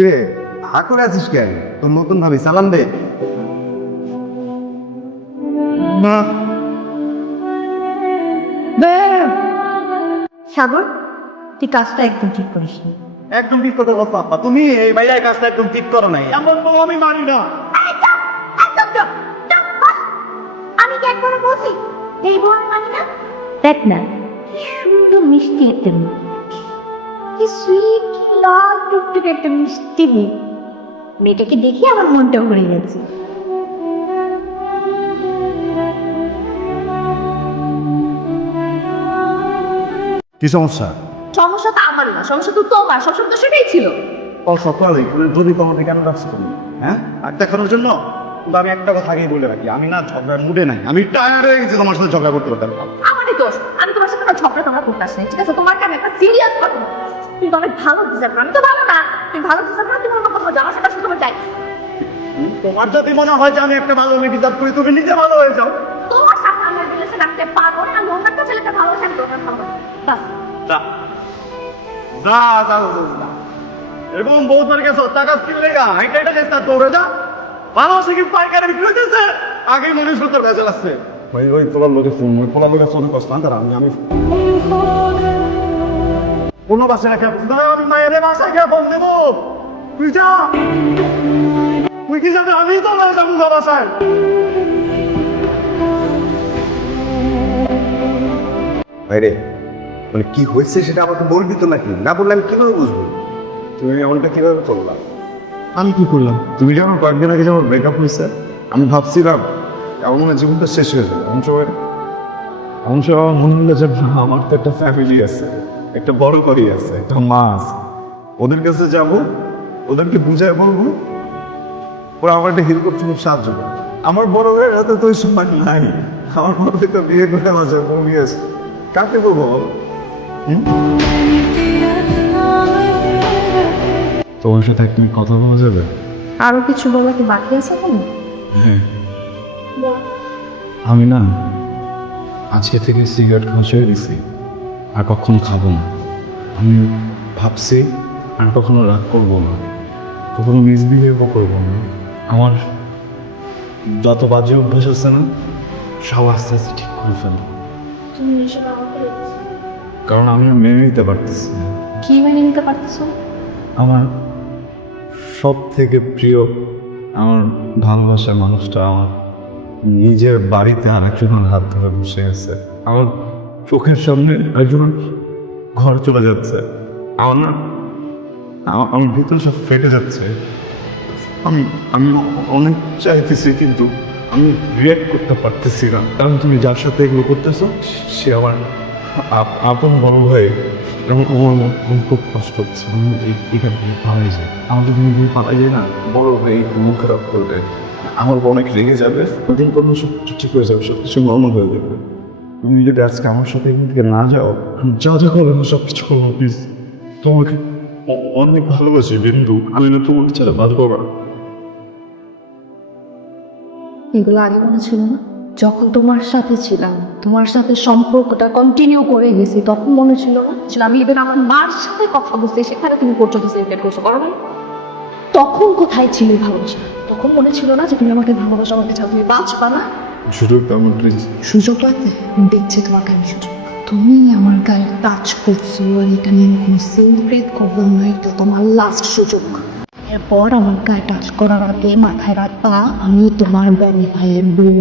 কিরে হা করে আছিস কেন? তোর নতুন ভাবি সালাম দে। না সাগর, তুই কাজটা একদম ঠিক করিস নি। একদম ঠিক কথা বলছো আপা, তুমি এই ভাইয়ার কাজটা একদম ঠিক করো নাই। এমন বউ আমি মানি না। আমি কি একবার বলছি এই বল মানি না? দেখ না কি সুন্দর মিষ্টি একটা মেয়ে, কি সুইট লাল টুকটুকে একটা মিষ্টি মেয়ে। মেয়েটাকে দেখে আমার মনটা ভরে গেছে। কি সমস্যা? সমস্যা তো আমার না, সমস্যা তো তোমার। সমস্যা তো সেটাই ছিল। সকালে যদি তোমাকে কেন রাখছো তুমি? হ্যাঁ, আর দেখানোর জন্য? কিন্তু আমি একটা কথা আগেই বলে রাখি, আমি না ঝগড়ার মুডে নাই। আমি টায়ার্ড হয়ে গেছি তোমার সাথে ঝগড়া করতে করতে। আমারই দোষ, আমি তোমার সাথে কোনো ঝগড়া টগড়া করতে আসছি, ঠিক আছে? তোমার কাছে একটা সিরিয়াস কথা, তুমি তো অনেক ভালো ডিজার্ভ করো। আমি তো ভালো না, তুমি ভালো ডিজার্ভ করো, তুমি আমার কথা বলছো, আমার সাথে তোমার যাই। তোমার যদি মনে হয় যে আমি একটা ভালো মেয়ে ডিজার্ভ করি, তুমি নিজে ভালো হয়ে যাও। তোমার সাথে আমার রিলেশন রাখতে পারবো না, আমি অন্য একটা ছেলেকে ভালোবাসি, আমি তোমার ভালো বাস। যা যা যা যা। এরকম বহুত বার গেছো, টাকা কিনলে গা হাইটা হাইটা গেছে, তার দৌড়ে যা। ভালোবাসা কি পাইকারি বিক্রি হইতেছে? আগেই মনে সত্তর কাছে আসছে। ওই তোমার লোকের ফোন, ওই তোমার লোকের ফোন কষ্ট না, আমি কোনো বাসায় রাখা আমি মায়ের বাসায় গিয়ে ফোন দেবো। তুই যা, তুই কি যাবে? আমি তো না যাবো বাসায়। ভাইরে, মানে কি হয়েছে সেটা আমাকে বলবি তো নাকি? না বললে আমি কিভাবে বুঝবো? তুমি এমনটা কিভাবে করলাম? আমি কি করলাম? তুমি যখন কয়েকদিন আগে যখন ব্রেকআপ হয়েছে, আমি ভাবছিলাম এমন মনে জীবনটা শেষ হয়ে যাবে। এমন সময় মনে হলো যে আমার তো একটা ফ্যামিলি আছে, একটা বড় বাড়ি আছে, একটা মা আছে। ওদের কাছে যাব, ওদেরকে বুঝায় বলবো, ওরা আমার একটা হেল্প করতে খুব সাহায্য করে। আমার বড় ভাইয়ের হাতে তো ওই সময় নাই। আমার বড় ভাই তো বিয়ে করে মাঝে বমি আছে। কাকে বলবো বল? তোমার সাথে একদিন কথা বলা যাবে? আরো কিছু বলা কি বাকি আছে? তুমি আমি না আজকে থেকে সিগারেট খাওয়া ছেড়ে দিছি, আর কখনো খাবো না। আমি ভাবছি আর কখনো রাগ করবো না, কখনো মিসবিহেভও করবো না। আমার যত বাজে অভ্যাস আছে না, সব আস্তে আস্তে ঠিক করে ফেলবো। তুমি এসব আমাকে কারণ আমি আর মেনে নিতে পারতেছি না। কি মেনে নিতে পারতেছো? আমার সব থেকে প্রিয়, আমার ভালোবাসার মানুষটা আমার নিজের বাড়িতে আর একজনের হাত ধরে বসে আছে। আমার চোখের সামনে একজন ঘর চলে যাচ্ছে। আমার না আমার ভিতর সব ফেটে যাচ্ছে। আমি আমি অনেক চাইতেছি, কিন্তু আমি রিয়াক্ট করতে পারতেছি না। কারণ তুমি যার সাথে এগুলো করতেছো সে আমার আপন বড় ভাই। এবং আমার খুব কষ্ট হচ্ছে। আমি এখান থেকে পালাই যাই। আমার যদি আমি পালাই যাই না, বড় ভাই মন খারাপ করবে, আমার অনেক রেগে যাবে। ওদিন কোনো সব ঠিক হয়ে যাবে, সব কিছু নর্মাল হয়ে যাবে। তুমি যদি আজকে আমার সাথে এখান থেকে না যাও, যা যা করবে না সব কিছু করবো প্লিজ। তোমাকে অনেক ভালোবাসি বিন্দু, আমি না তোমার ছাড়া বাঁচবো না। এগুলো আগে মনে ছিল না? যখন তোমার সাথে ছিলাম, তোমার সাথে সম্পর্কটা কন্টিনিউ করে গেছি, তখন মনে ছিল না আমি ইভেন আমার মার সাথে কথা বলছি, সেখানে তুমি পর্যন্ত সেলিব্রেট করছো, করো না? তখন কোথায় ছিলে ভালোবাসা? তখন মনে ছিল না যে তুমি আমাকে ভালোবাসা, আমাকে ছাড়া তুমি বাঁচবা না? সুযোগ তো আমার প্লিজ। সুযোগ লাগবে, দেখছি তোমার গায়ে সুযোগ। তুমি আমার গায়ে টাচ করছো, আর এটা নিয়ে কোনো সেলিব্রেট করবো না, এটা তোমার লাস্ট সুযোগ। এরপর আমার গায়ে টাচ করার আগে মাথায় রাখবা আমি তোমার ব্যবহারের বউ।